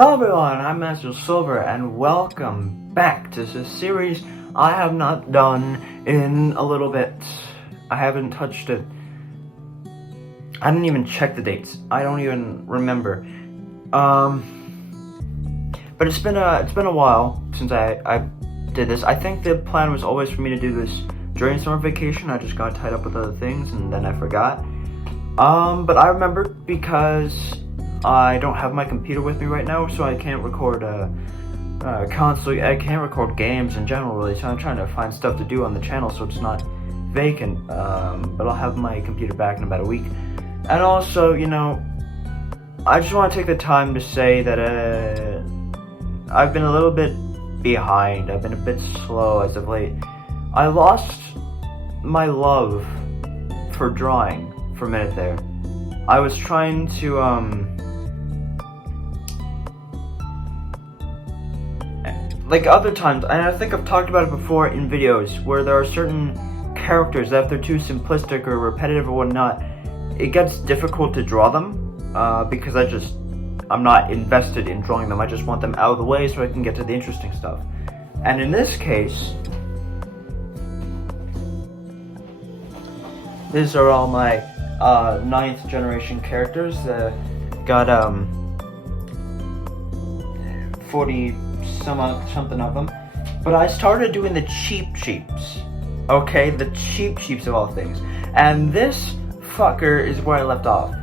Hello everyone, I'm Master Silver and welcome back to this series I have not done in a little bit. I haven't touched it. I didn't even check the dates. I don't even remember. But it's been a while since I did this. I think the plan was always for me to do this during summer vacation. I just got tied up with other things and then I forgot. But I remember because I don't have my computer with me right now, so I can't record constantly. I can't record games in general, really. So I'm trying to find stuff to do on the channel, so it's not vacant. But I'll have my computer back in about a week. And also, you know, I just want to take the time to say that I've been a little bit behind. I've been a bit slow as of late. I lost my love for drawing for a minute there. I was trying to like other times, and I think I've talked about it before in videos, where there are certain characters that if they're too simplistic or repetitive or whatnot, it gets difficult to draw them, because I'm not invested in drawing them. I just want them out of the way so I can get to the interesting stuff. And in this case, these are all my 9th generation characters. Got 40 something of them, but I started doing the cheap sheeps. Okay, the cheap sheeps of all things, and this fucker is where I left off.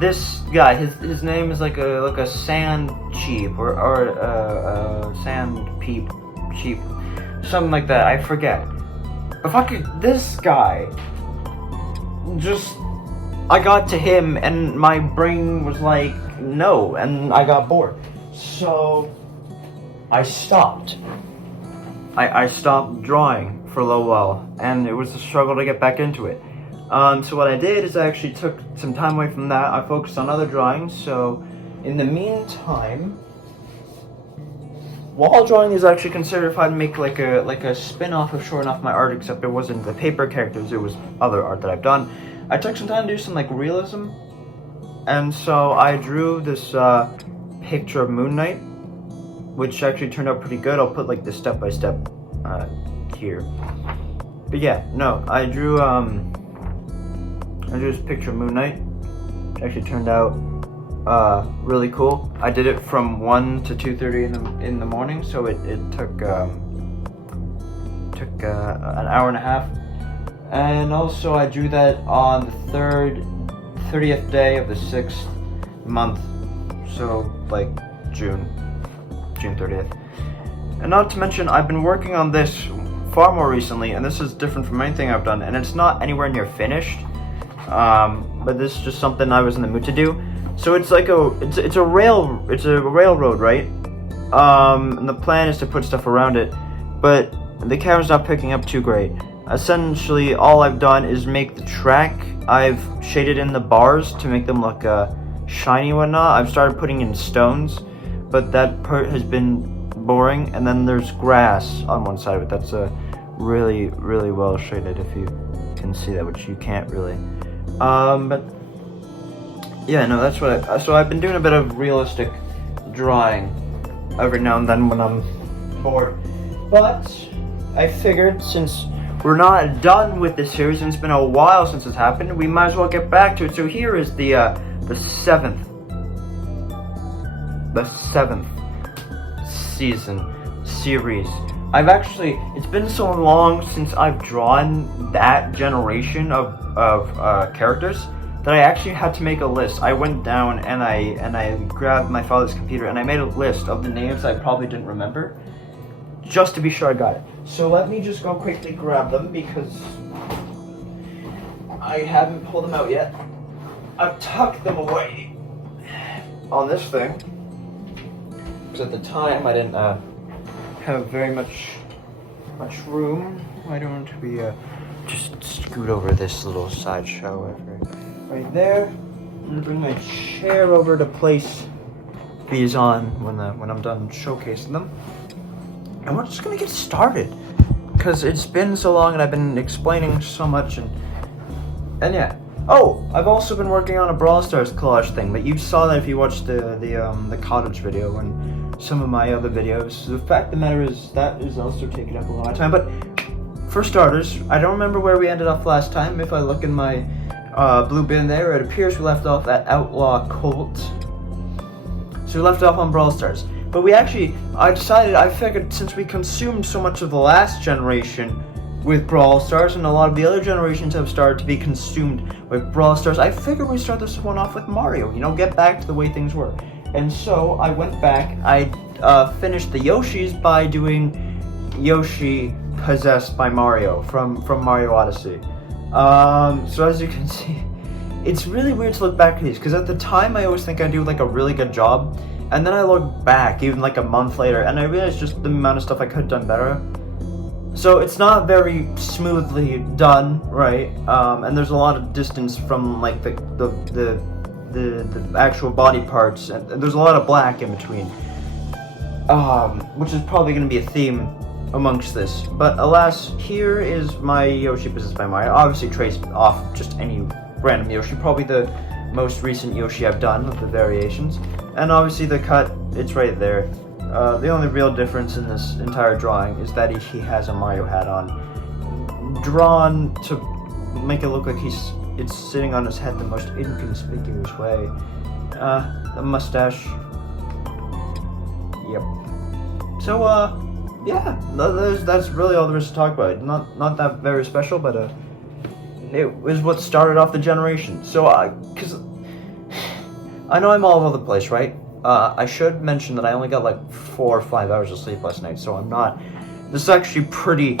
This guy, his name is like a sand sheep or a sand peep sheep, something like that. I forget. But fucking this guy, just I got to him and my brain was like no, and I got bored. So I stopped. I stopped drawing for a little while, and it was a struggle to get back into it. So what I did is I actually took some time away from that. I focused on other drawings. So in the meantime, wall drawing is actually considered if I'd make like a spin-off of Short Off My Art, except it wasn't the paper characters, it was other art that I've done. I took some time to do some like realism, and so I drew this picture of Moon Knight, which actually turned out pretty good. I'll put like the step-by-step here. But yeah, no, I drew this picture of Moon Knight. It actually turned out really cool. I did it from 1 to 2:30 in the morning, so it took an hour and a half. And also I drew that on the 30th day of the 6th month, so like June 30th. And not to mention, I've been working on this far more recently, and this is different from anything I've done, and it's not anywhere near finished. But this is just something I was in the mood to do. So it's like it's a railroad, right? And the plan is to put stuff around it, but the camera's not picking up too great. Essentially, all I've done is make the track. I've shaded in the bars to make them look shiny and whatnot. I've started putting in stones, but that part has been boring. And then there's grass on one side of it. That's really, really well shaded, if you can see that, which you can't really. But yeah, no, that's what so I've been doing a bit of realistic drawing every now and then when I'm bored. But I figured since we're not done with this series and it's been a while since it's happened, we might as well get back to it. So here is the seventh season series. It's been so long since I've drawn that generation of characters that I actually had to make a list. I went down and I grabbed my father's computer and I made a list of the names I probably didn't remember, just to be sure I got it. So let me just go quickly grab them because I haven't pulled them out yet. I've tucked them away on this thing because at the time I didn't have very much room. I don't want to be just scoot over this little sideshow right there. I'm gonna bring my chair over to place these on when I'm done showcasing them, and we're just gonna get started because it's been so long and I've been explaining so much, and yeah, Oh, I've also been working on a Brawl Stars collage thing, but you saw that if you watched the cottage video and some of my other videos. The fact of the matter is that is also taking up a lot of time. But for starters, I don't remember where we ended up last time. If I look in my blue bin there, it appears we left off at Outlaw Colt. So we left off on Brawl Stars. But I figured since we consumed so much of the last generation with Brawl Stars, and a lot of the other generations have started to be consumed with Brawl Stars, I figured we'd start this one off with Mario, get back to the way things were. And so I went back, I finished the Yoshis by doing Yoshi Possessed by Mario from Mario Odyssey. So as you can see, it's really weird to look back at these, because at the time I always think I do like a really good job, and then I look back even like a month later and I realize just the amount of stuff I could have done better. So it's not very smoothly done, right? And there's a lot of distance from like the actual body parts, and there's a lot of black in between, which is probably going to be a theme amongst this. But alas, here is my Yoshi Possessed by Mario. Obviously traced off just any random Yoshi, probably the most recent Yoshi I've done of the variations. And obviously the cut, it's right there. The only real difference in this entire drawing is that he has a Mario hat on, drawn to make it look like it's sitting on his head the most inconspicuous way. The mustache. Yep. So, yeah, that's really all there is to talk about. Not that very special, but it was what started off the generation. So, because I know I'm all over the place, right? I should mention that I only got like 4 or 5 hours of sleep last night, so I'm not. This is actually pretty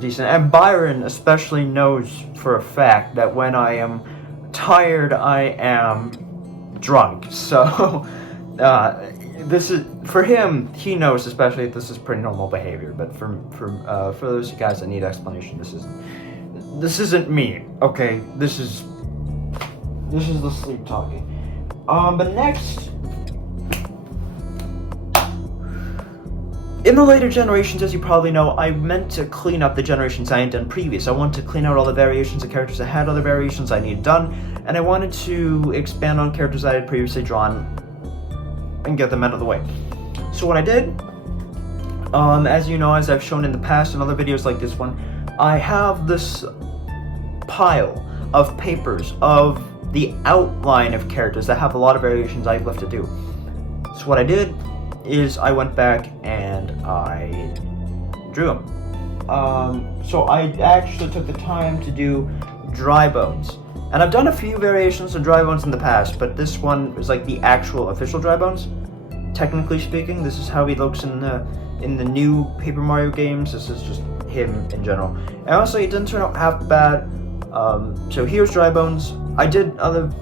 decent. And Byron especially knows for a fact that when I am tired, I am drunk. So this is for him. He knows especially that this is pretty normal behavior. But for those guys that need explanation, this isn't me. Okay, this is the sleep talking. But next. In the later generations, as you probably know, I meant to clean up the generations I had done previous. I wanted to clean out all the variations of characters that had other variations I needed done, and I wanted to expand on characters I had previously drawn and get them out of the way. So what I did, as you know, as I've shown in the past in other videos like this one, I have this pile of papers of the outline of characters that have a lot of variations I've left to do. So what I did is I went back and I drew them. So I actually took the time to do Dry Bones. And I've done a few variations of Dry Bones in the past, but this one is like the actual official Dry Bones. Technically speaking, this is how he looks in the new Paper Mario games. This is just him in general. And honestly, it didn't turn out half bad. So here's Dry Bones. I did other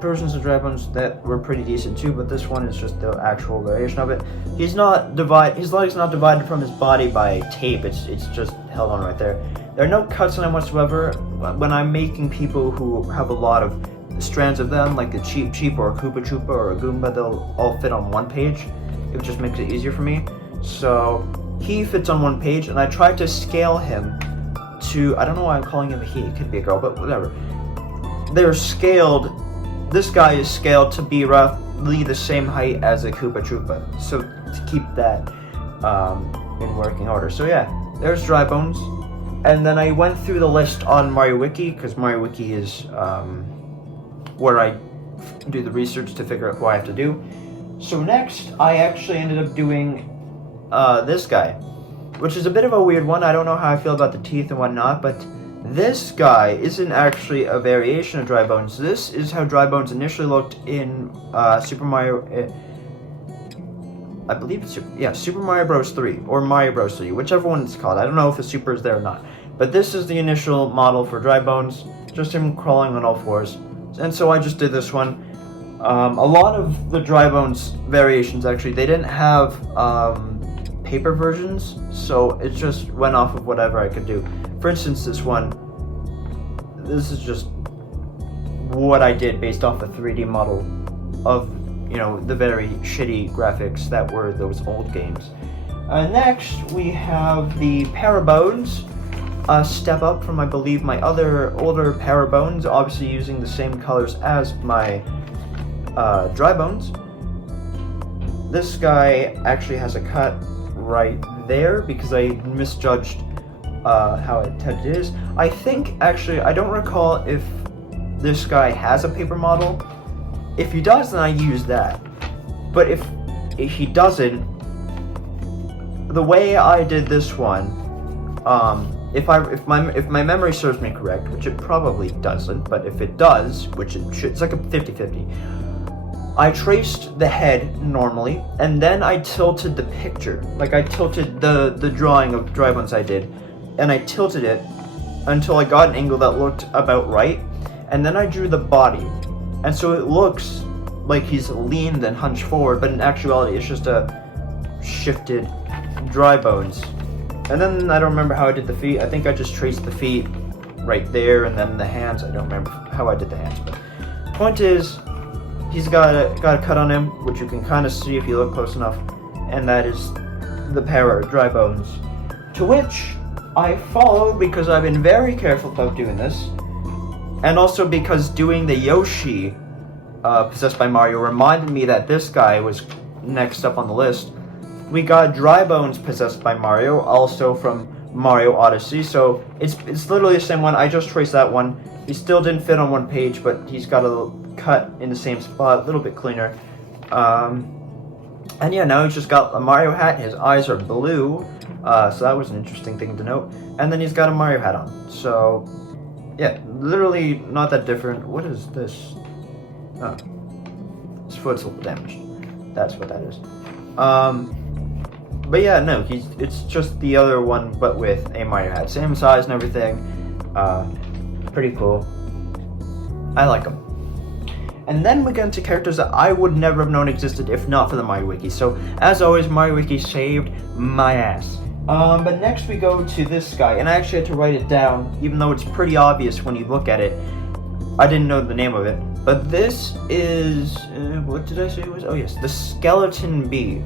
versions of Dry Bones that were pretty decent too, but this one is just the actual variation of it. His leg's not divided from his body by tape, it's just held on right there. There are no cuts on him whatsoever. When I'm making people who have a lot of strands of them, like a Cheep or a Koopa Troopa or a Goomba, they'll all fit on one page. It just makes it easier for me. So he fits on one page, and I tried to scale him to, I don't know why I'm calling him a he, it could be a girl, but whatever. They're scaled. This guy is scaled to be roughly the same height as a Koopa Troopa, so to keep that in working order. So yeah, there's Dry Bones. And then I went through the list on Mario Wiki, because Mario Wiki is where I do the research to figure out who I have to do. So next, I actually ended up doing this guy, which is a bit of a weird one. I don't know how I feel about the teeth and whatnot, but this guy isn't actually a variation of Dry Bones. This is how Dry Bones initially looked in Super Mario. I believe it's Super Mario Bros. 3 or Mario Bros. 3, whichever one it's called. I don't know if the Super is there or not. But this is the initial model for Dry Bones, just him crawling on all fours. And so I just did this one. A lot of the Dry Bones variations, actually, they didn't have paper versions, so it just went off of whatever I could do. For instance, this is just what I did based off a 3D model of, the very shitty graphics that were those old games. Next, we have the Parabones, a step up from, I believe, my other older para bones, obviously using the same colors as my dry bones. This guy actually has a cut right there because I misjudged how it is. I think, actually, I don't recall if this guy has a paper model. If he does, then I use that. But if he doesn't, the way I did this one, if my memory serves me correct, which it probably doesn't, but if it does, which it should, it's like a 50-50. I traced the head normally, and then I tilted the picture. Like, I tilted the drawing of dry bones I did, and I tilted it until I got an angle that looked about right, and then I drew the body. And so it looks like he's leaned and hunched forward, but in actuality it's just a shifted dry bones. And then I don't remember how I did the feet. I think I just traced the feet right there, and then the hands, I don't remember how I did the hands. But point is, he's got a cut on him, which you can kind of see if you look close enough, and that is the para dry bones, to which I follow because I've been very careful about doing this, and also because doing the Yoshi possessed by Mario reminded me that this guy was next up on the list. We got dry bones possessed by Mario, also from Mario Odyssey, so it's literally the same one. I just traced that one. He still didn't fit on one page, but he's got a little cut in the same spot, a little bit cleaner. And yeah, now he's just got a Mario hat. His eyes are blue, so that was an interesting thing to note. And then he's got a Mario hat on. So yeah, literally not that different. What is this? Oh, his foot's a little damaged. That's what that is. But yeah, no, it's just the other one, but with a Mario hat, same size and everything. Pretty cool. I like them. And then we get into characters that I would never have known existed if not for the Mario Wiki. So, as always, Mario Wiki saved my ass. But next we go to this guy, and I actually had to write it down, even though it's pretty obvious when you look at it. I didn't know the name of it. But this is, what did I say it was? Oh yes, the Skeleton Bee.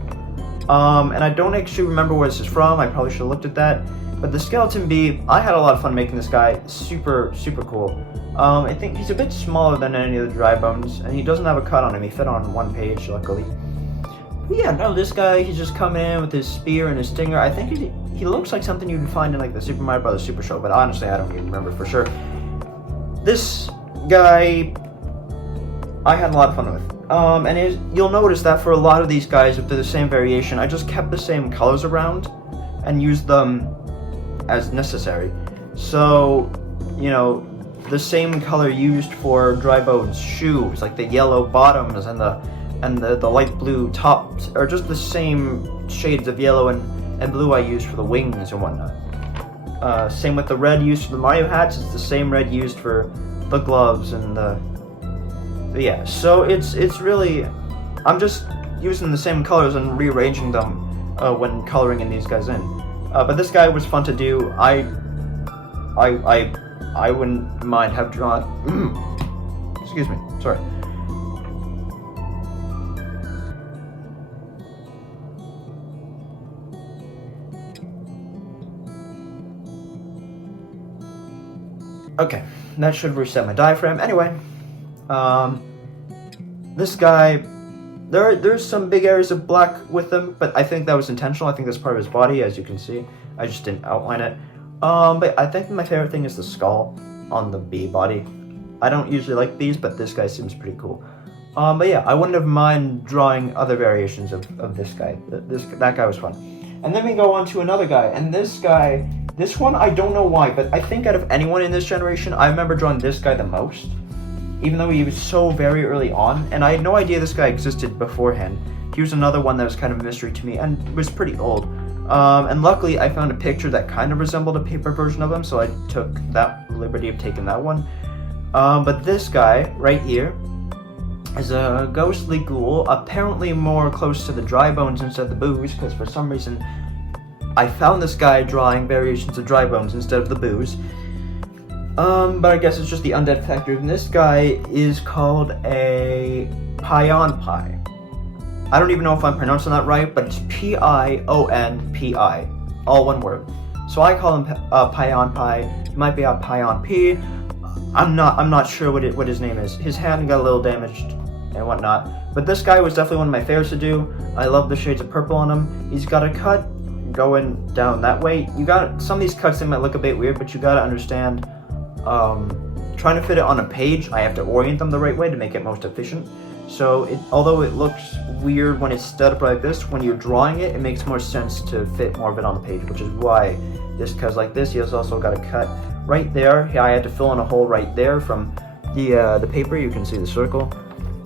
And I don't actually remember where this is from. I probably should have looked at that. But the Skeleton Bee, I had a lot of fun making this guy. Super, super cool. I think he's a bit smaller than any of the dry bones, and he doesn't have a cut on him. He fit on one page, luckily. But yeah, no, this guy, he's just coming in with his spear and his stinger. I think he looks like something you'd find in like the Super Mario Bros. Super Show, but honestly, I don't even remember for sure. This guy, I had a lot of fun with. And you'll notice that for a lot of these guys, if they're the same variation, I just kept the same colors around and used them as necessary. So, you know, the same color used for dry bones shoes, like the yellow bottoms and the light blue tops, are just the same shades of yellow and blue I used for the wings and whatnot. Same with the red used for the Mario hats. It's the same red used for the gloves and the... Yeah, so it's really... I'm just using the same colors and rearranging them when coloring in these guys in. But this guy was fun to do. I wouldn't mind have drawn... Excuse me, sorry. Okay, that should reset my diaphragm. Anyway, this guy, there's some big areas of black with him, but I think that was intentional. I think that's part of his body, as you can see. I just didn't outline it. But I think my favorite thing is the skull on the bee body. I don't usually like bees, but this guy seems pretty cool. But yeah, I wouldn't have mind drawing other variations of this guy. That guy was fun. And then we go on to another guy, and this guy, this one I don't know why, but I think out of anyone in this generation, I remember drawing this guy the most. Even though he was so very early on, and I had no idea this guy existed beforehand. He was another one that was kind of a mystery to me, and was pretty old. And luckily, I found a picture that kind of resembled a paper version of him, so I took that liberty of taking that one. But this guy, right here, is a ghostly ghoul, apparently more close to the dry bones instead of the boos, because for some reason, I found this guy drawing variations of dry bones instead of the boos. But I guess it's just the undead factor, and this guy is called a Pion Pie. I don't even know if I'm pronouncing that right, but it's Pionpi, all one word. So I call him Pion Pie. He might be a Pion P. I'm not sure what his name is. His hand got a little damaged and whatnot. But this guy was definitely one of my favorites to do. I love the shades of purple on him. He's got a cut going down that way. You got some of these cuts, they might look a bit weird, but you gotta understand, trying to fit it on a page, I have to orient them the right way to make it most efficient. So although it looks weird when it's set up like this, when you're drawing it, it makes more sense to fit more of it on the page, which is why this cut's like this. He has also got a cut right there. I had to fill in a hole right there from the paper. You can see the circle.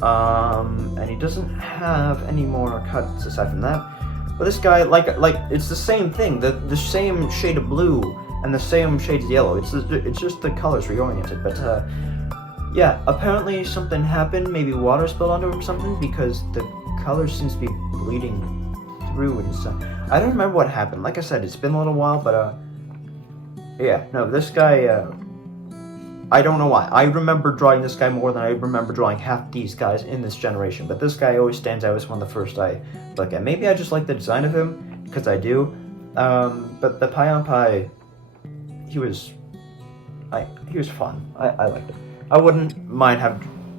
And he doesn't have any more cuts aside from that. But this guy, like it's the same thing, the same shade of blue and the same shades of yellow. It's just the colors reoriented. But yeah, apparently something happened. Maybe water spilled onto him or something, because the color seems to be bleeding through and stuff. I don't remember what happened. Like I said, it's been a little while, but yeah, no, this guy. I don't know why. I remember drawing this guy more than I remember drawing half these guys in this generation. But this guy always stands out as one of the first I look at. Maybe I just like the design of him, because I do. But the Pion Pie, he was fun. I liked it. I wouldn't mind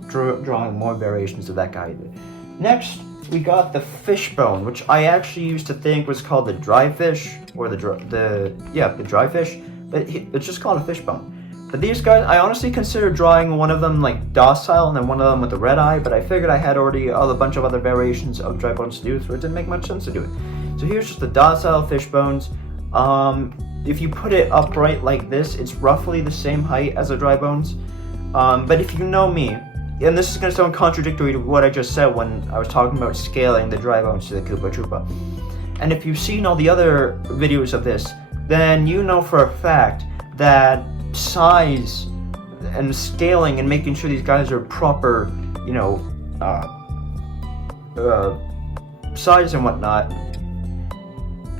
drawing more variations of that guy either. Next, we got the fishbone, which I actually used to think was called the dry fish, or the dry fish, but it's just called a fishbone. But these guys, I honestly considered drawing one of them like docile and then one of them with a red eye, but I figured I had already a bunch of other variations of dry bones to do, so it didn't make much sense to do it. So here's just the docile fish bones. If you put it upright like this, it's roughly the same height as the dry bones. But if you know me, and this is going to sound contradictory to what I just said when I was talking about scaling the dry bones to the Koopa Troopa. And if you've seen all the other videos of this, then you know for a fact that size and scaling and making sure these guys are proper, size and whatnot,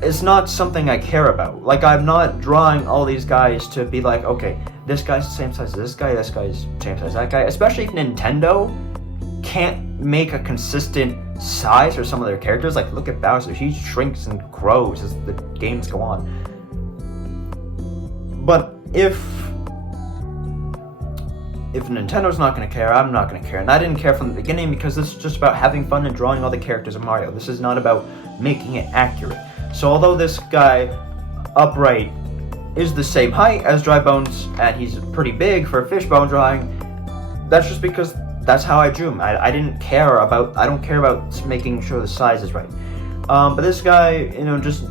is not something I care about. Like, I'm not drawing all these guys to be like, okay, this guy's the same size as this guy's the same size as that guy. Especially if Nintendo can't make a consistent size for some of their characters. Like, look at Bowser, he shrinks and grows as the games go on. But if Nintendo's not going to care, I'm not going to care. And I didn't care from the beginning, because this is just about having fun and drawing all the characters of Mario. This is not about making it accurate. So although this guy upright is the same height as Dry Bones, and he's pretty big for a fishbone drawing, that's just because that's how I drew him. I don't care about making sure the size is right. But this guy, just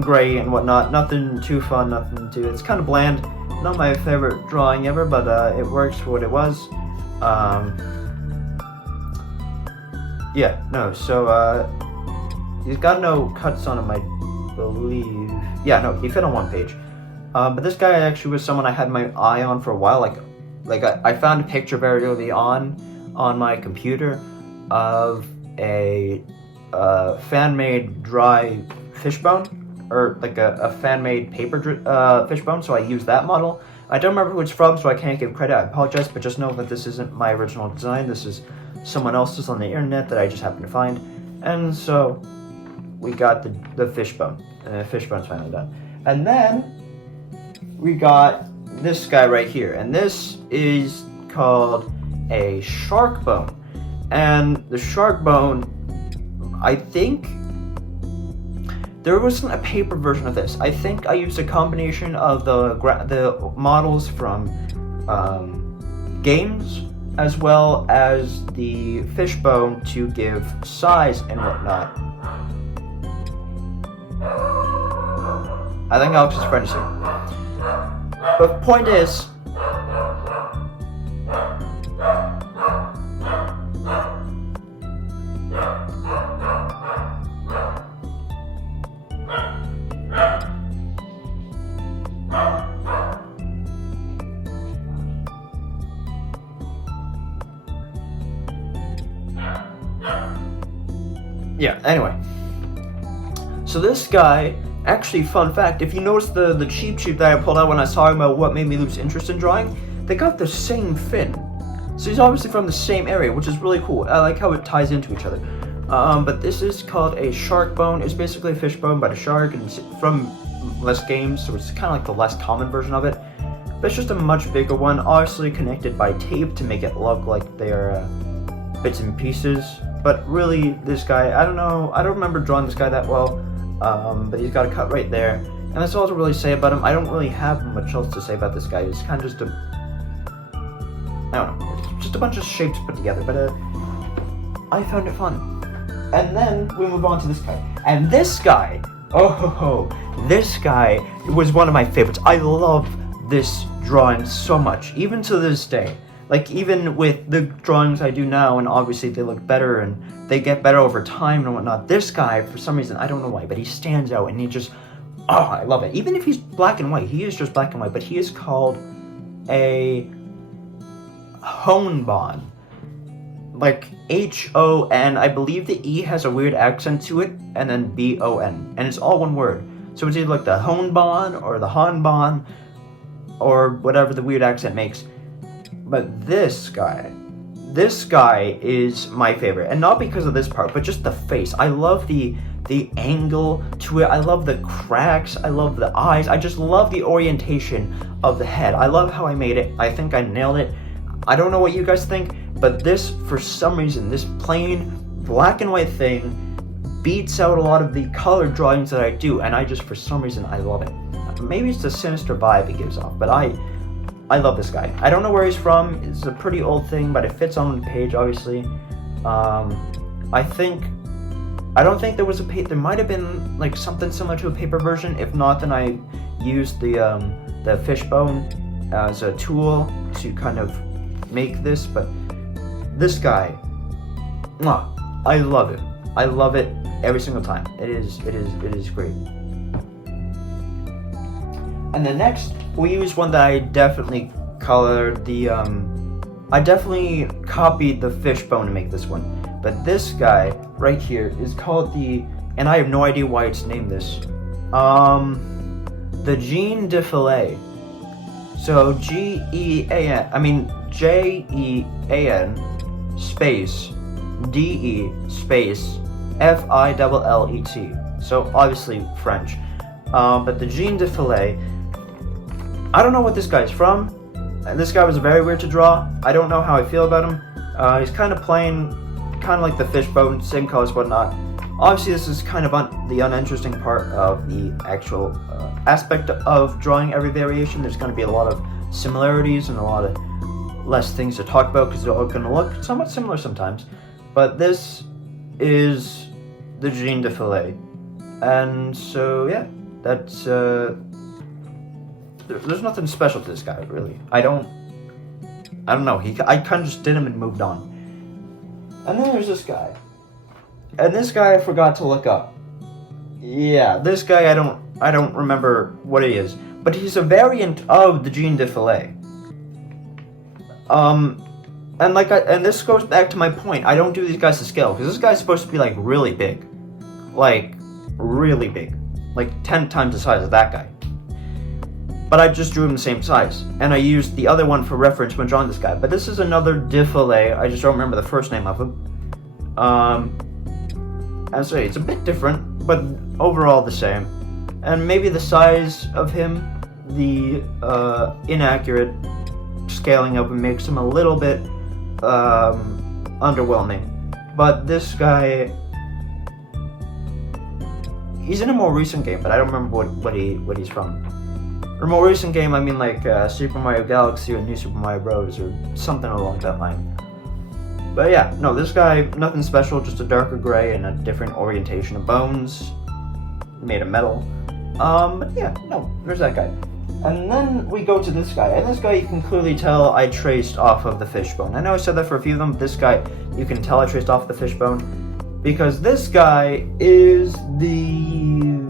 gray and whatnot, nothing too fun, it's kind of bland. Not my favorite drawing ever, but it works for what it was. He's got no cuts on him, I believe. Yeah, no, he fit on one page. But this guy actually was someone I had my eye on for a while. Like I found a picture very early on my computer of a fan-made dry fishbone, or like a fan-made paper fishbone, so I used that model. I don't remember who it's from, so I can't give credit, I apologize, but just know that this isn't my original design. This is someone else's on the internet that I just happened to find. And so we got the fishbone, and the fishbone's finally done. And then we got this guy right here, and this is called a shark bone. And the shark bone, I think there wasn't a paper version of this. I think I used a combination of the models from games as well as the fishbone to give size and whatnot. I think Alex is French. But the point is, yeah, anyway. So this guy, actually, fun fact, if you notice the cheap sheet that I pulled out when I was talking about what made me lose interest in drawing, they got the same fin. So he's obviously from the same area, which is really cool. I like how it ties into each other. But this is called a shark bone. It's basically a fish bone, but a shark, and from less games, so it's kind of like the less common version of it. But it's just a much bigger one, obviously connected by tape to make it look like they're bits and pieces. But really, this guy, I don't know, I don't remember drawing this guy that well, but he's got a cut right there. And that's all to really say about him. I don't really have much else to say about this guy. It's kind of just I don't know, it's just a bunch of shapes put together, but I found it fun. And then we move on to this guy. And this guy, this guy was one of my favorites. I love this drawing so much, even to this day. Like, even with the drawings I do now, and obviously they look better and they get better over time and whatnot, this guy, for some reason, I don't know why, but he stands out and he just, I love it. Even if he's black and white, he is just black and white, but he is called a Honbon. Like H-O-N, I believe the E has a weird accent to it, and then B-O-N, and it's all one word. So it's either like the Honbon or the Hanbon, or whatever the weird accent makes. But this guy is my favorite, and not because of this part, but just the face. I love the angle to it. I love the cracks. I love the eyes. I just love the orientation of the head. I love how I made it. I think I nailed it. I don't know what you guys think, but this, for some reason, this plain black and white thing beats out a lot of the colored drawings that I do, and I just, for some reason, I love it. Maybe it's the sinister vibe it gives off, but I love this guy. I don't know where he's from. It's a pretty old thing, but it fits on the page, obviously. I don't think there was there might have been like something similar to a paper version. If not, then I used the fishbone as a tool to kind of make this. But this guy, I love it. I love it every single time. It is great. And the next, we use one that I definitely colored I definitely copied the fishbone to make this one. But this guy right here is called and I have no idea why it's named this, the Jean de Filet. So Jean space DE space FILLET. So obviously French. But the Jean de Filet, I don't know what this guy's from. This guy was very weird to draw. I don't know how I feel about him. He's kind of plain, kind of like the fishbone, same colors, whatnot. Obviously, this is kind of the uninteresting part of the actual aspect of drawing every variation. There's going to be a lot of similarities and a lot of less things to talk about because they're all going to look somewhat similar sometimes. But this is the Jean de Filet. And so, yeah, that's, there's nothing special to this guy, really. I don't know, I kind of just did him and moved on. And then there's this guy. And this guy I forgot to look up. Yeah, this guy I don't remember what he is. But he's a variant of the Jean de Filet. And this goes back to my point. I don't do these guys to scale, because this guy's supposed to be like really big. Like, really big. Like 10 times the size of that guy. But I just drew him the same size. And I used the other one for reference when drawing this guy. But this is another de Filet. I just don't remember the first name of him. And so it's a bit different, but overall the same. And maybe the size of him, the inaccurate scaling of him makes him a little bit underwhelming. But this guy, he's in a more recent game, but I don't remember what he's from. Or more recent game, I mean like Super Mario Galaxy or New Super Mario Bros. Or something along that line. But yeah, no, this guy, nothing special, just a darker gray and a different orientation of bones, made of metal. Yeah, no, there's that guy. And then we go to this guy, and this guy you can clearly tell I traced off of the fishbone. I know I said that for a few of them, but this guy you can tell I traced off the fishbone, because this guy is the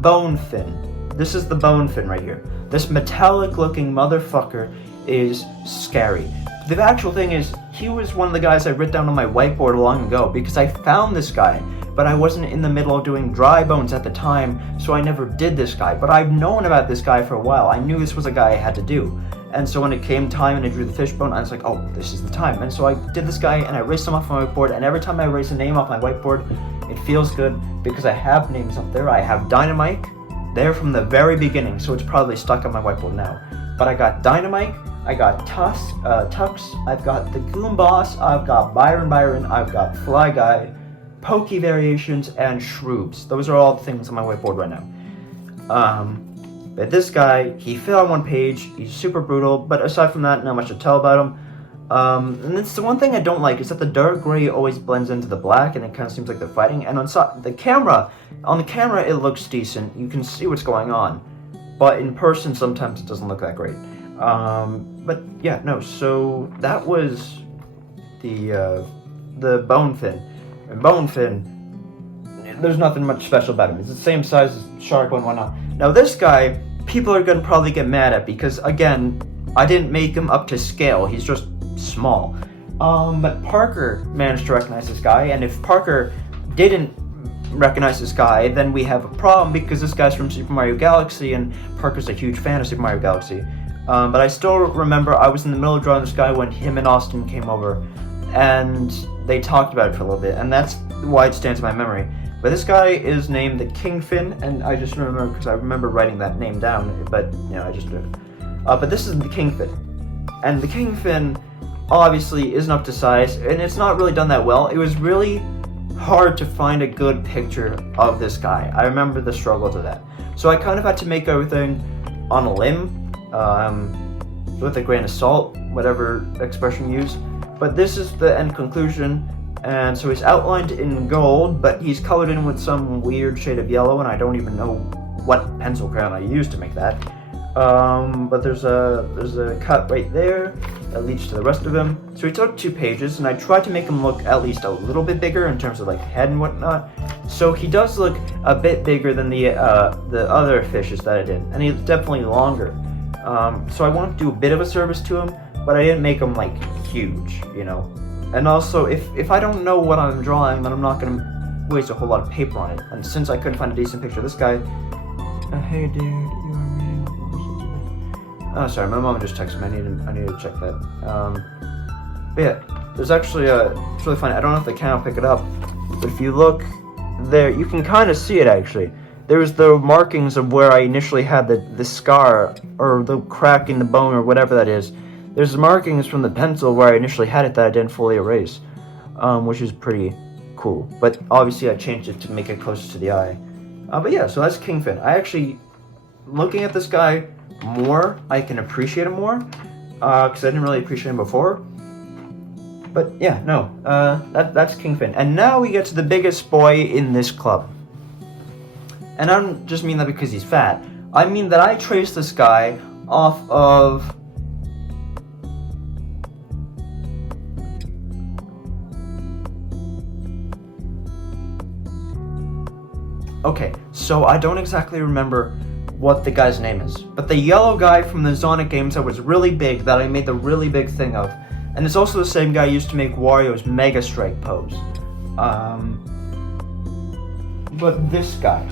bone fin. This is the bone fin right here. This metallic looking motherfucker is scary. The actual thing is, he was one of the guys I wrote down on my whiteboard long ago, because I found this guy but I wasn't in the middle of doing dry bones at the time, so I never did this guy. But I've known about this guy for a while. I knew this was a guy I had to do. And so when it came time and I drew the fishbone, I was like, oh, this is the time. And so I did this guy and I erased him off my whiteboard, and every time I erase a name off my whiteboard, it feels good because I have names up there. I have Dynamite there from the very beginning, so it's probably stuck on my whiteboard now. But I got Dynamite, I got Tux, I've got the Goon Boss, I've got Byron, I've got Fly Guy, Pokey Variations, and Shroobs. Those are all the things on my whiteboard right now. But this guy, he fit on one page, he's super brutal, but aside from that, not much to tell about him. And it's the one thing I don't like, is that the dark gray always blends into the black, and it kind of seems like they're fighting. And on the camera, it looks decent, you can see what's going on. But in person, sometimes it doesn't look that great. But yeah, no, so that was the Bonefin. And Bonefin, there's nothing much special about him. It's the same size as Shark and whatnot. Now this guy, people are gonna probably get mad at because, again, I didn't make him up to scale. He's just small. But Parker managed to recognize this guy, and if Parker didn't recognize this guy, then we have a problem because this guy's from Super Mario Galaxy, and Parker's a huge fan of Super Mario Galaxy. But I still remember I was in the middle of drawing this guy when him and Austin came over, and they talked about it for a little bit, and that's why it stands in my memory. But this guy is named the Kingfin, and I just remember because I remember writing that name down, but I just did it. But this is the Kingfin, and the Kingfin obviously isn't up to size, and it's not really done that well. It was really hard to find a good picture of this guy. I remember the struggles of that. So I kind of had to make everything on a limb, with a grain of salt, whatever expression you use. But this is the end conclusion. And so he's outlined in gold, but he's colored in with some weird shade of yellow, and I don't even know what pencil crayon I used to make that. But there's a cut right there that leads to the rest of him. So he took 2 pages, and I tried to make him look at least a little bit bigger in terms of like head and whatnot. So he does look a bit bigger than the other fishes that I did, and he's definitely longer. So I wanted to do a bit of a service to him, but I didn't make him like huge, And also, if I don't know what I'm drawing, then I'm not going to waste a whole lot of paper on it. And since I couldn't find a decent picture of this guy... hey dude, you are reading... Oh, sorry, my mom just texted me. I need to check that. But yeah, there's actually it's really funny. I don't know if the camera will pick it up, but if you look there, you can kind of see it actually. There's the markings of where I initially had the scar, or the crack in the bone, or whatever that is. There's markings from the pencil where I initially had it that I didn't fully erase, which is pretty cool. But obviously I changed it to make it closer to the eye. But yeah, so that's Kingfin. I actually, looking at this guy more, I can appreciate him more, because I didn't really appreciate him before. But yeah, no, that's Kingfin. And now we get to the biggest boy in this club. And I don't just mean that because he's fat. I mean that I traced this guy off of... Okay, so I don't exactly remember what the guy's name is, but the yellow guy from the Sonic games that was really big, that I made the really big thing of, and it's also the same guy I used to make Wario's Mega Strike pose. But this guy,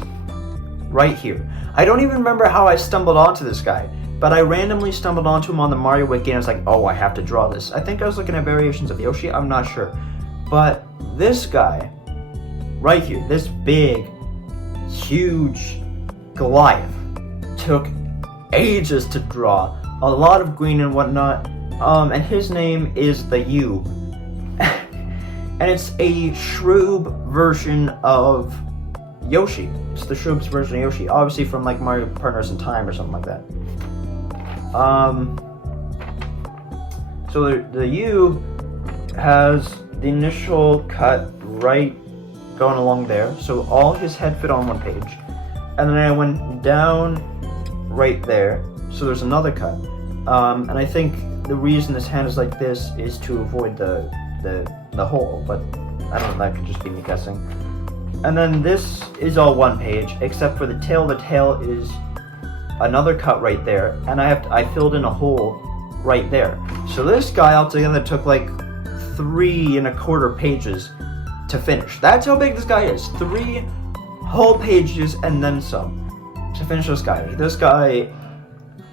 right here. I don't even remember how I stumbled onto this guy, but I randomly stumbled onto him on the Mario Wiki, and I was like, oh, I have to draw this. I think I was looking at variations of Yoshi, I'm not sure. But this guy, right here, this big, huge Goliath, took ages to draw, a lot of green and whatnot, and his name is the U. And it's a Shroob version of Yoshi. It's the Shroob's version of Yoshi, obviously from like Mario Partners in Time or something like that. So the U has the initial cut right going along there, so all his head fit on one page, and then I went down right there, so there's another cut, and I think the reason this hand is like this is to avoid the hole, but I don't know, that could just be me guessing. And then this is all one page, except for the tail. The tail is another cut right there, and I filled in a hole right there. So this guy altogether took like 3 1/4 pages to finish. That's how big this guy is. 3 whole pages and then some to finish this guy. This guy,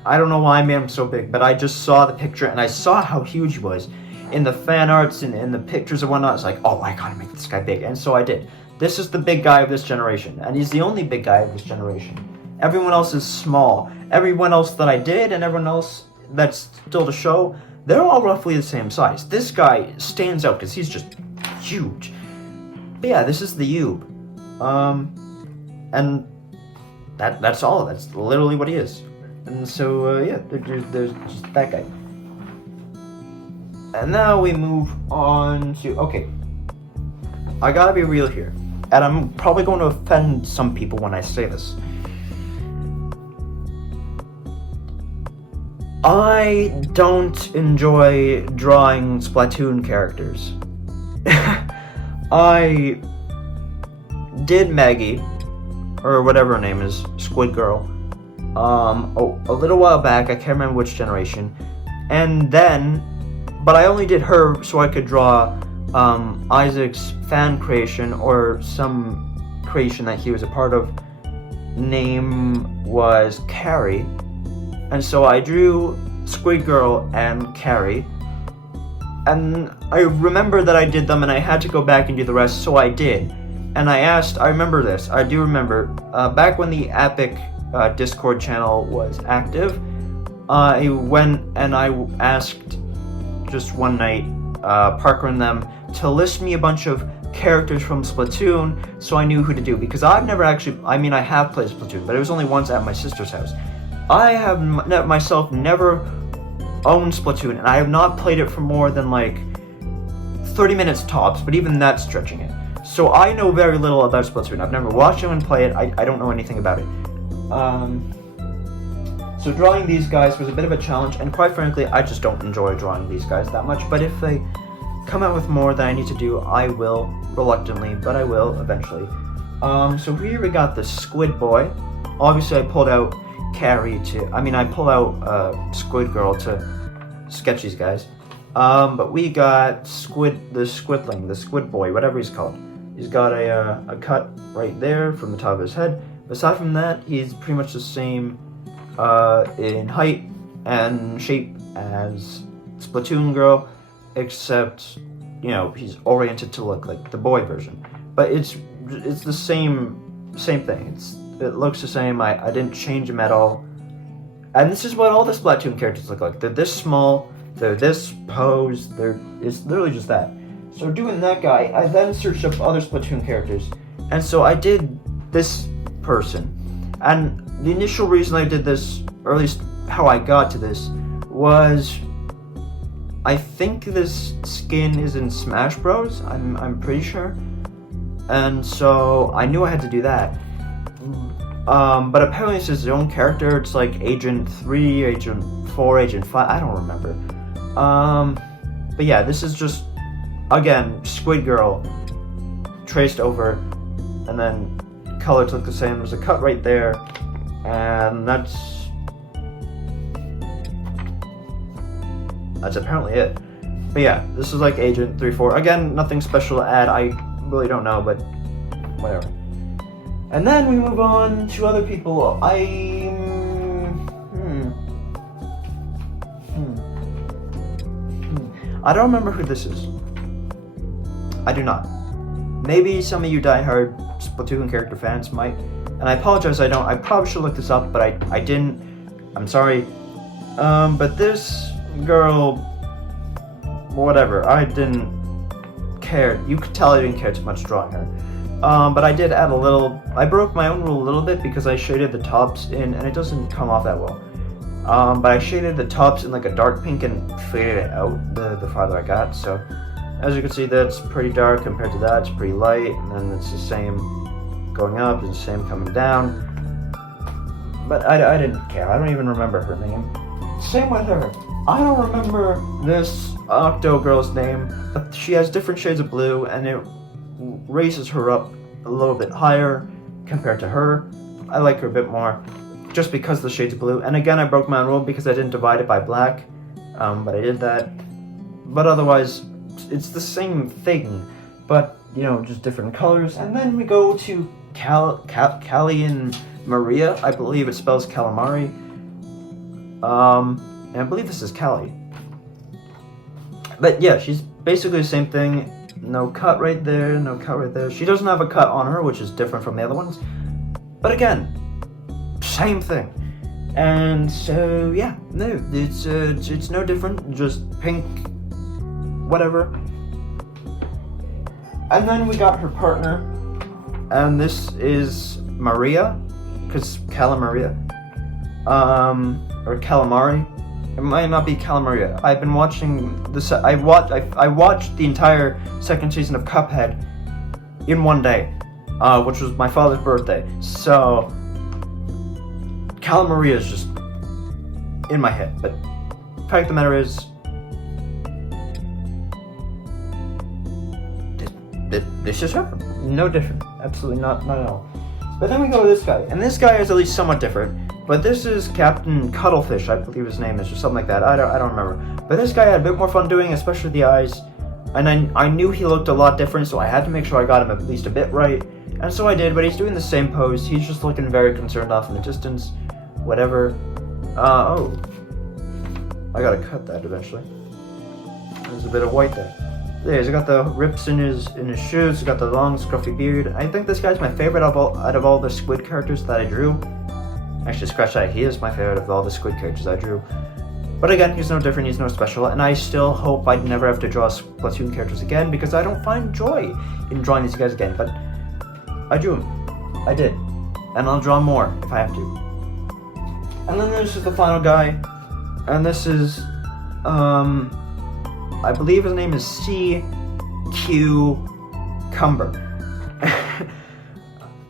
I don't know why I made him so big, but I just saw the picture and I saw how huge he was in the fan arts and in the pictures and whatnot. It's like, oh, I gotta make this guy big, and so I did. This is the big guy of this generation, and he's the only big guy of this generation. Everyone else is small. Everyone else that I did and everyone else that's still to show, they're all roughly the same size. This guy stands out because he's just huge. But yeah, this is the Yube. And that's all. That's literally what he is. And so, yeah, there's just that guy. And now we move on to, okay, I gotta be real here. And I'm probably going to offend some people when I say this. I don't enjoy drawing Splatoon characters. I did Maggie, or whatever her name is, Squid Girl, a little while back. I can't remember which generation. And then, but I only did her so I could draw Isaac's fan creation, or some creation that he was a part of. Name was Carrie. And so I drew Squid Girl and Carrie. And I remember that I did them and I had to go back and do the rest, so I did. And I remember this, I do remember, back when the Epic Discord channel was active, I went and I asked just one night, Parker and them, to list me a bunch of characters from Splatoon so I knew who to do. Because I've never actually, I mean, I have played Splatoon, but it was only once at my sister's house. I have myself never owned Splatoon, and I have not played it for more than like 30 minutes tops, but even that's stretching it. So I know very little about Splatoon. I've never watched anyone play it. I don't know anything about it. So drawing these guys was a bit of a challenge, and quite frankly, I just don't enjoy drawing these guys that much. But if they come out with more that I need to do, I will, reluctantly, but I will eventually. So here we got the Squid Boy. Obviously, I pulled out Carrie I pulled out Squid Girl to sketch these guys. But we got the Squidling, the Squid Boy, whatever he's called. He's got a cut right there from the top of his head. Aside from that, he's pretty much the same in height and shape as Splatoon Girl, except, you know, he's oriented to look like the boy version. But it's the same thing. It looks the same. I didn't change him at all. And this is what all the Splatoon characters look like. They're this small, they're this pose, it's literally just that. So doing that guy, I then searched up other Splatoon characters. And so I did this person. And the initial reason I did this, or at least how I got to this, was I think this skin is in Smash Bros. I'm pretty sure. And so I knew I had to do that. But apparently it's his own character. It's like Agent 3, Agent 4, Agent 5, I don't remember. But yeah, this is just, again, Squid Girl traced over, and then colors look the same. There's a cut right there, and that's apparently it. But yeah, this is like Agent 3, 4. Again, nothing special to add. I really don't know, but whatever. And then we move on to other people. I don't remember who this is. I do not. Maybe some of you diehard Splatoon character fans might. And I apologize, I don't. I probably should look this up, but I didn't. I'm sorry. But this girl, whatever, I didn't care. You could tell I didn't care too much drawing her. But I did add a little, I broke my own rule a little bit because I shaded the tops in, and it doesn't come off that well. But I shaded the tops in like a dark pink and faded it out the farther I got. So as you can see, that's pretty dark compared to that. It's pretty light, and then it's the same going up and the same coming down. But I didn't care. I don't even remember her name. Same with her. I don't remember this Octo girl's name, but she has different shades of blue, and it raises her up a little bit higher compared to her. I like her a bit more just because the shades of blue. And again, I broke my own rule because I didn't divide it by black, but I did that. But otherwise, it's the same thing. But just different colors. And then we go to Callie and Maria. I believe it spells calamari. And I believe this is Callie. But yeah, she's basically the same thing. No cut right there, no cut right there. She doesn't have a cut on her, which is different from the other ones. But again, same thing. And so yeah, no, it's no different. Just pink, whatever. And then we got her partner, and this is Maria, because Calamaria, or Calamari. It might not be Calamaria. I've been watching this. I watched the entire second season of Cuphead in one day, which was my father's birthday. So Calamaria is just in my head. But the fact of the matter is, this is her. No different. Absolutely not at all. But then we go to this guy, and this guy is at least somewhat different. But this is Captain Cuttlefish, I believe his name is, or something like that. I don't remember. But this guy had a bit more fun doing, especially the eyes. And I knew he looked a lot different, so I had to make sure I got him at least a bit right. And so I did, but he's doing the same pose. He's just looking very concerned off in the distance. Whatever. Oh. I gotta cut that eventually. There's a bit of white there. There, he's got the rips in his shoes. He's got the long, scruffy beard. I think this guy's my favorite out of all the Squid characters that I drew. Actually, scratch that. He is my favorite of all the Squid characters I drew. But again, he's no different. He's no special. And I still hope I'd never have to draw Splatoon characters again, because I don't find joy in drawing these guys again. But I drew them. I did. And I'll draw more if I have to. And then this is the final guy. And this is, I believe his name is C.Q. Cumber.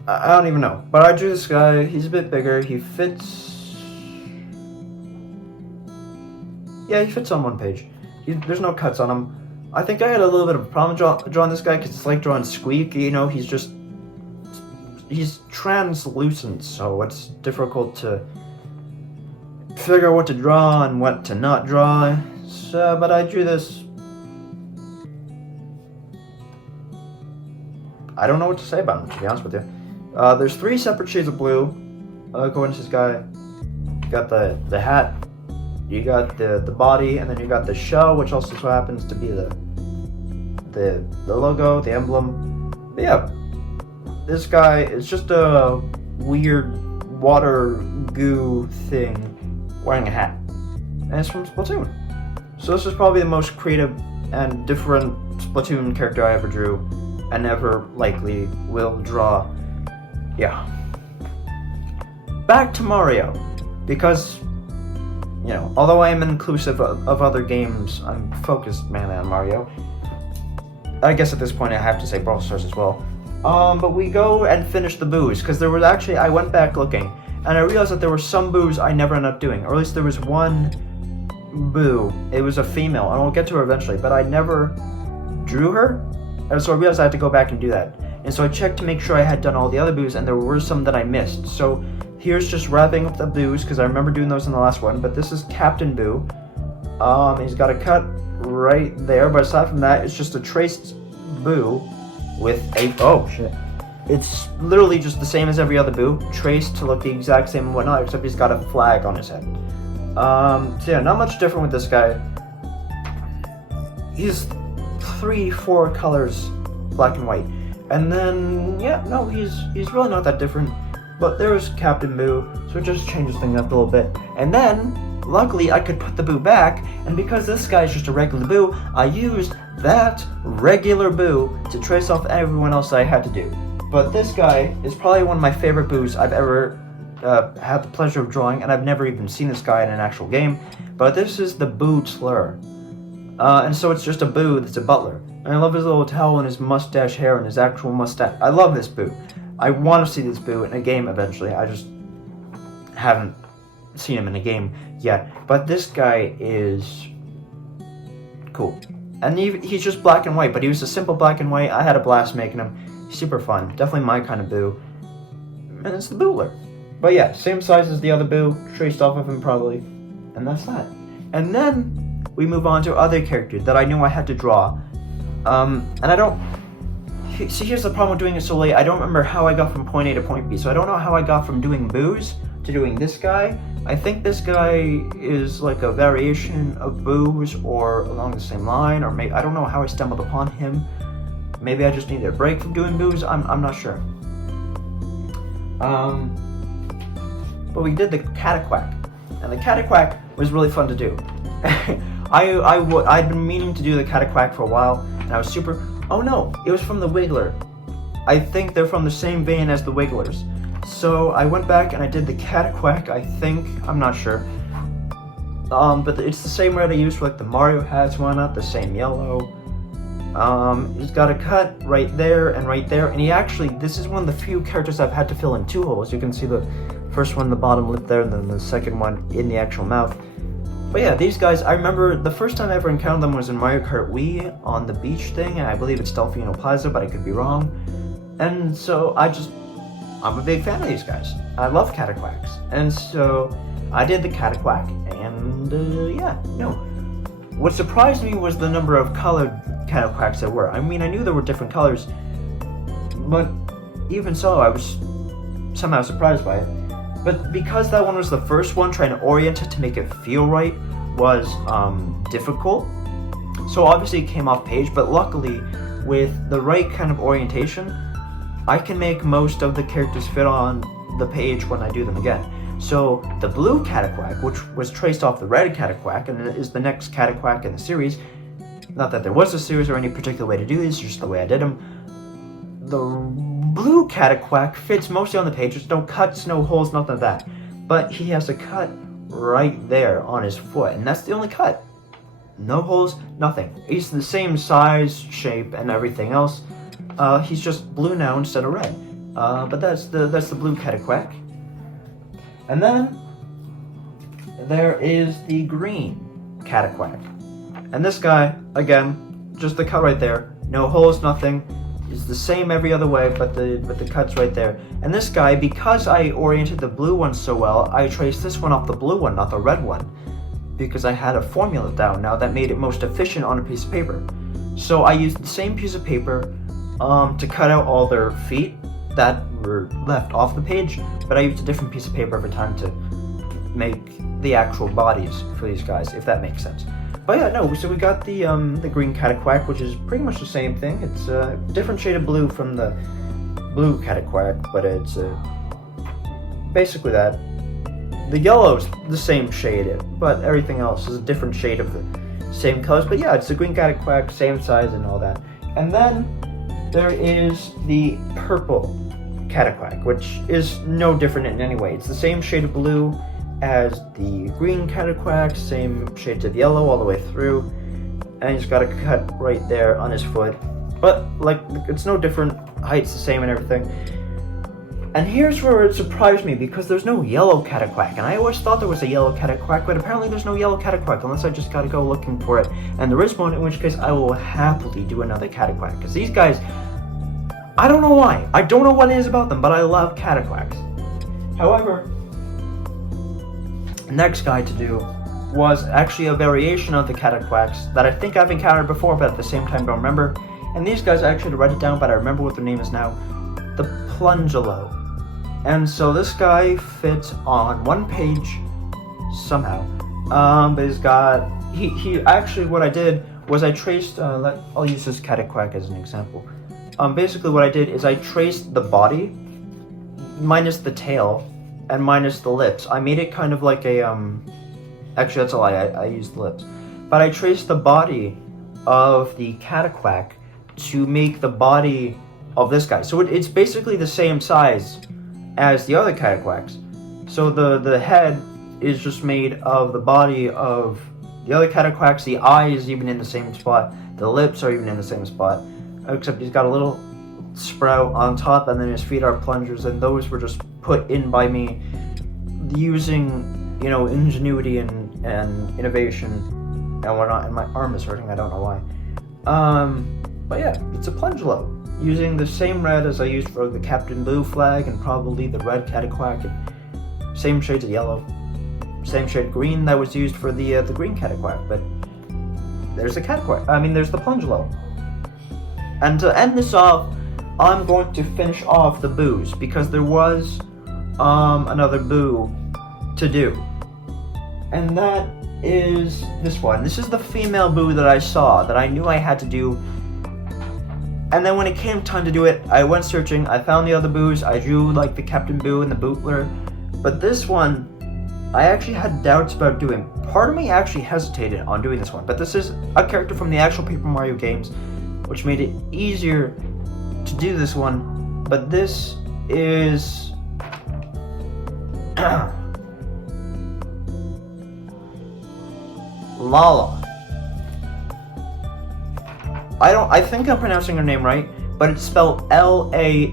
I don't even know. But I drew this guy. He's a bit bigger. He fits... Yeah, he fits on one page. There's no cuts on him. I think I had a little bit of a problem drawing this guy, because it's like drawing Squeak. He's translucent, so it's difficult to figure out what to draw and what to not draw. So, but I drew this. I don't know what to say about him, to be honest with you. There's 3 separate shades of blue. According to this guy, you got the hat, you got the body, and then you got the shell, which also so happens to be the logo, the emblem. But yeah, this guy is just a weird water goo thing wearing a hat, and it's from Splatoon. So this is probably the most creative and different Splatoon character I ever drew, and ever likely will draw. Yeah. Back to Mario, because, although I am inclusive of other games, I'm focused mainly on Mario. I guess at this point I have to say Brawl Stars as well. But we go and finish the boos, because there was actually, I went back looking, and I realized that there were some boos I never ended up doing, or at least there was one boo. It was a female, and we'll get to her eventually, but I never drew her, and so I realized I had to go back and do that. And so I checked to make sure I had done all the other boos, and there were some that I missed. So here's just wrapping up the boos, because I remember doing those in the last one, but this is Captain Boo. He's got a cut right there, but aside from that, it's just a traced boo with a... Oh, shit. It's literally just the same as every other boo, traced to look the exact same and whatnot, except he's got a flag on his head. So yeah, not much different with this guy. He's 3-4 colors, black and white. And then, yeah, no, he's really not that different. But there's Captain Boo, so it just changes things up a little bit. And then, luckily, I could put the boo back, and because this guy's just a regular boo, I used that regular boo to trace off everyone else I had to do. But this guy is probably one of my favorite boos I've ever had the pleasure of drawing, and I've never even seen this guy in an actual game. But this is the Boo Slur. And so it's just a boo that's a butler. And I love his little towel and his mustache hair and his actual mustache. I love this boo. I want to see this boo in a game eventually. I just haven't seen him in a game yet. But this guy is cool. And he's just black and white, but he was a simple black and white. I had a blast making him. Super fun. Definitely my kind of boo. And it's the Bootler. But yeah, same size as the other boo. Traced off of him probably. And that's that. And then we move on to other characters that I knew I had to draw. And I don't... see, here's the problem with doing it so late. I don't remember how I got from point A to point B, so I don't know how I got from doing Boo's to doing this guy. I think this guy is like a variation of Boo's or along the same line, or maybe I don't know how I stumbled upon him. Maybe I just needed a break from doing Boo's. I'm not sure. But we did the Cataquack, and the Cataquack was really fun to do. I'd been meaning to do the Cataquack for a while, and I was super. Oh no, it was from the Wiggler. I think they're from the same vein as the Wigglers. So I went back and I did the Cataquack, I think. I'm not sure. But it's the same red I used for like the Mario hats one, not the same yellow. He's got a cut right there and right there, and he actually, this is one of the few characters I've had to fill in 2 holes. You can see the first one in the bottom lip there, and then the second one in the actual mouth. But yeah, these guys, I remember the first time I ever encountered them was in Mario Kart Wii on the beach thing, and I believe it's Delfino Plaza, but I could be wrong. And so I'm a big fan of these guys. I love Cataquacks. And so I did the Cataquack, and what surprised me was the number of colored Cataquacks there were. I mean, I knew there were different colors, but even so, I was somehow surprised by it. But because that one was the first one, trying to orient it to make it feel right was difficult. So obviously it came off page, but luckily with the right kind of orientation, I can make most of the characters fit on the page when I do them again. So the blue Cataquack, which was traced off the red Cataquack and is the next Cataquack in the series, not that there was a series or any particular way to do these, just the way I did them, the blue Cataquack fits mostly on the page. There's no cuts, no holes, nothing like that. But he has a cut right there on his foot, and that's the only cut. No holes, nothing. He's the same size, shape, and everything else. He's just blue now instead of red. But that's the blue Cataquack. And then there is the green Cataquack. And this guy, again, just the cut right there. No holes, nothing. Is the same every other way, but the cut's right there. And this guy, because I oriented the blue one so well, I traced this one off the blue one, not the red one, because I had a formula down now that made it most efficient on a piece of paper. So I used the same piece of paper to cut out all their feet that were left off the page, but I used a different piece of paper every time to make the actual bodies for these guys, if that makes sense. But yeah, no, so we got the green Cataquack, which is pretty much the same thing. It's a different shade of blue from the blue Cataquack, but it's basically that. The yellow's the same shade, but everything else is a different shade of the same colors. But yeah, it's the green Cataquack, same size and all that. And then there is the purple Cataquack, which is no different in any way. It's the same shade of blue as the green Cataquack, same shades of yellow all the way through, and he's got a cut right there on his foot. But like, it's no different, height's the same and everything. And here's where it surprised me, because there's no yellow Cataquack, and I always thought there was a yellow Cataquack, but apparently there's no yellow Cataquack unless I just gotta go looking for it. And there is one, in which case I will happily do another Cataquack, because these guys, I don't know why. I don't know what it is about them, but I love Cataquacks. However, the next guy to do was actually a variation of the Cataquacks that I think I've encountered before, but at the same time don't remember. And these guys, I actually write it down, but I remember what their name is now. The Plungelo. And so this guy fits on one page somehow. But he's got, he actually, what I did was I traced, I'll use this Cataquack as an example. Basically what I did is I traced the body minus the tail and minus the lips. I made it kind of like a, actually that's a lie, I used the lips. But I traced the body of the Cataquack to make the body of this guy. So it's basically the same size as the other Cataquacks. So the head is just made of the body of the other Cataquacks. The eye is even in the same spot. The lips are even in the same spot. Except he's got a little sprout on top, and then his feet are plungers, and those were just put in by me using, you know, ingenuity and innovation and whatnot. And my arm is hurting, I don't know why. But yeah, it's a Plungelo, using the same red as I used for the Captain Blue flag, and probably the red Cataquack, and same shades of yellow, same shade of green that was used for the green Cataquack. But there's the Cataquack, there's the Plungelo. And to end this off, I'm going to finish off the boos, because there was another boo to do. And that is this one. This is the female boo that I saw, that I knew I had to do. And then when it came time to do it, I went searching, I found the other boos, I drew like the Captain Boo and the Bootler. But this one, I actually had doubts about doing. Part of me actually hesitated on doing this one, but this is a character from the actual Paper Mario games, which made it easier to do this one. But this is Lala. I think I'm pronouncing her name right, but it's spelled L-A-H-L-A.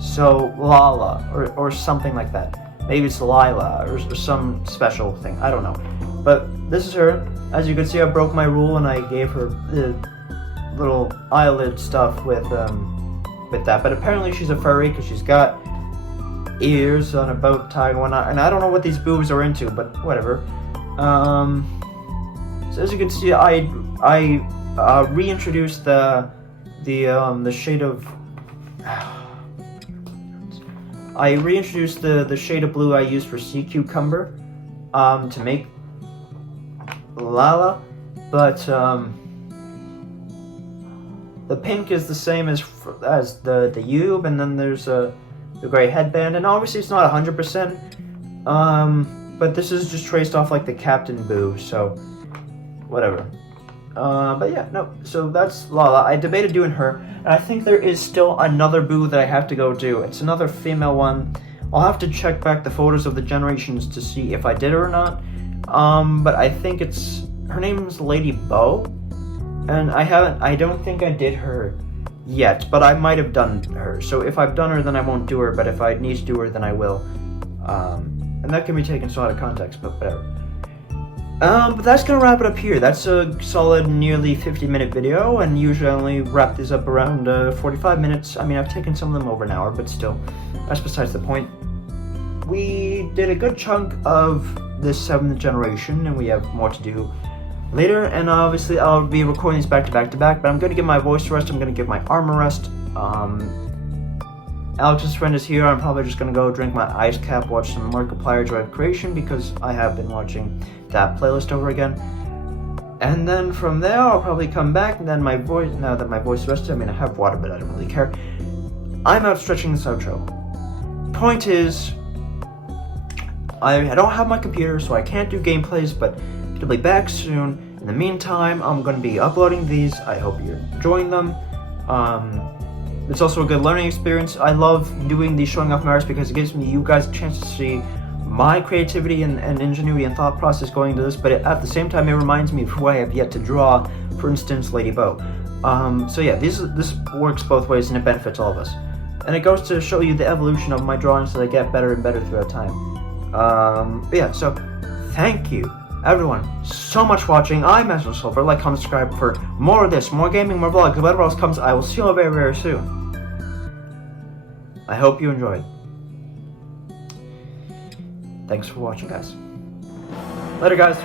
So Lala, or something like that. Maybe it's Lila, or some special thing, I don't know. But this is her. As you can see, I broke my rule and I gave her the little eyelid stuff with that. But apparently she's a furry, because she's got ears on a bow tie and whatnot. And I don't know what these boobs are into, but whatever. So as you can see, I reintroduced the shade of. I reintroduced the shade of blue I used for Sea Cucumber to make Lala, but the pink is the same as the Yube, and then there's the gray headband, and obviously it's not 100%, but this is just traced off like the Captain Boo, so whatever. But yeah, no, so that's Lala. I debated doing her, and I think there is still another boo that I have to go do. It's another female one. I'll have to check back the photos of the generations to see if I did her or not. But I think her name's Lady Bo, and I don't think I did her yet, but I might have done her. So if I've done her, then I won't do her, but if I need to do her, then I will. And that can be taken so out of context, but whatever. But that's gonna wrap it up here. That's a solid nearly 50-minute video, and usually I only wrap these up around 45 minutes. I mean, I've taken some of them over an hour, but still, that's besides the point. We did a good chunk of this 7th generation, and we have more to do later, and obviously I'll be recording these back to back to back, but I'm gonna give my voice a rest, I'm gonna give my arm a rest. Alex's friend is here. I'm probably just gonna go drink my ice cap, watch some Markiplier Drive Creation, because I have been watching that playlist over again. And then from there, I'll probably come back, and then now that my voice is rested, I mean, I have water, but I don't really care. I'm outstretching this outro. Point is, I don't have my computer, so I can't do gameplays, but it'll be back soon. In the meantime, I'm gonna be uploading these. I hope you're enjoying them. It's also a good learning experience. I love doing these showing off my arts because it gives you guys a chance to see my creativity and ingenuity and thought process going into this, but at the same time it reminds me of who I have yet to draw, for instance, Lady Bo. So yeah, this works both ways and it benefits all of us. And it goes to show you the evolution of my drawings so they get better and better throughout time. But yeah, so thank you everyone so much for watching. I'm Master Sulfur. Like, comment, subscribe for more of this, more gaming, more vlogs, whatever else comes. I will see you all very, very soon. I hope you enjoyed. Thanks for watching, guys. Later, guys.